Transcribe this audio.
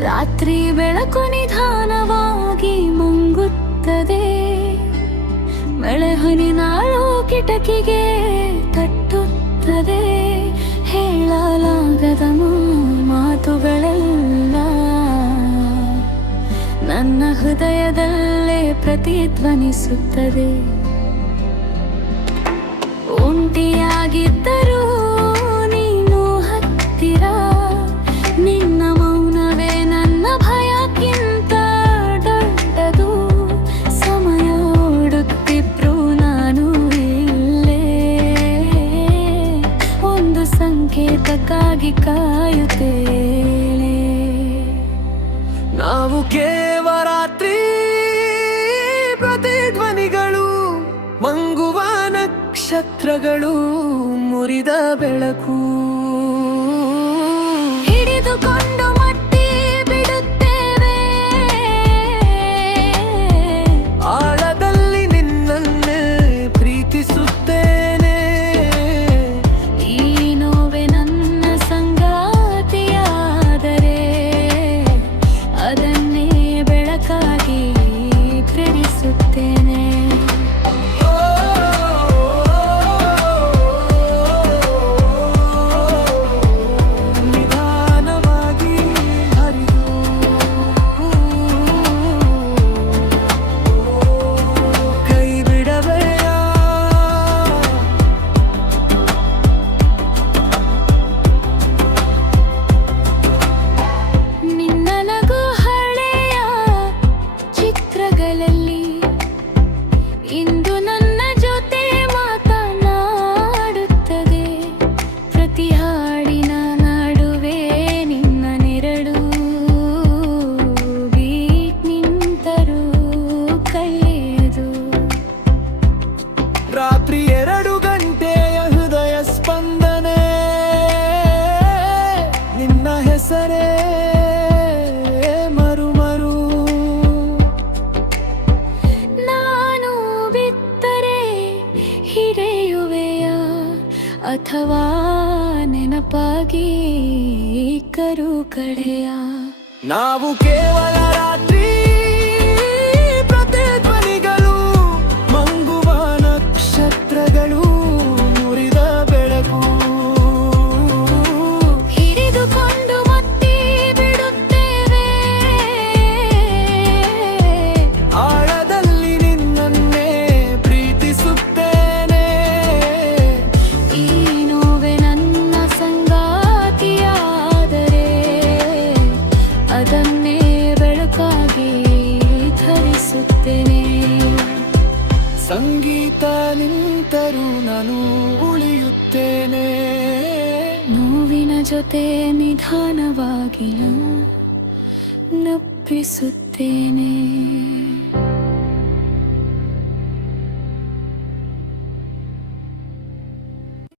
ರಾತ್ರಿ ಬೆಳಕು ನಿಧಾನವಾಗಿ ಮುಂಗುತ್ತದೆ. ನಾಳು ಕಿಟಕಿಗೆ ತಟ್ಟುತ್ತದೆ. ಹೇಳಲಾಗದ ಪ್ರತಿಧ್ವನಿಸುತ್ತದೆ. ಒಂಟಿಯಾಗಿದ್ದರೂ ನೀನು ಹತ್ತಿರ. ನಿನ್ನ ಮೌನವೇ ನನ್ನ ಭಯಕ್ಕಿಂತ ದೊಡ್ಡದು. ಸಮಯ ಓಡುತ್ತಿದ್ರು ನಾನು ಇಲ್ಲೇ. ಒಂದು ಸಂಕೇತಕ್ಕಾಗಿ ಕಾಯುತ್ತೇನೆ. ನಾವು ಕೇವರಾತ್ರಿ ಪ್ರತಿಧ್ವನಿಗಳು ಮಂಗುವ ನಕ್ಷತ್ರಗಳು ಮುರಿದ ಬೆಳಕು. ರಾತ್ರಿ ಎರಡು ಗಂಟೆಯ ಹೃದಯ ಸ್ಪಂದನೆ. ನಿನ್ನ ಹೆಸರೇ ಮರು ಮರು. ನಾನು ಬಿತ್ತರೆ ಹಿರಿಯುವೆಯ? ಅಥವಾ ನೆನಪಾಗಿ ಕರು ಕಡೆಯ ನಾವು ಕೇವಲ ರಾತ್ರಿ ನಿಂತರೂ ನಾನು ಉಳಿಯುತ್ತೇನೆ. ನೋವಿನ ಜೊತೆ ನಿಧಾನವಾಗಿ ನಪ್ಪಿಸುತ್ತೇನೆ.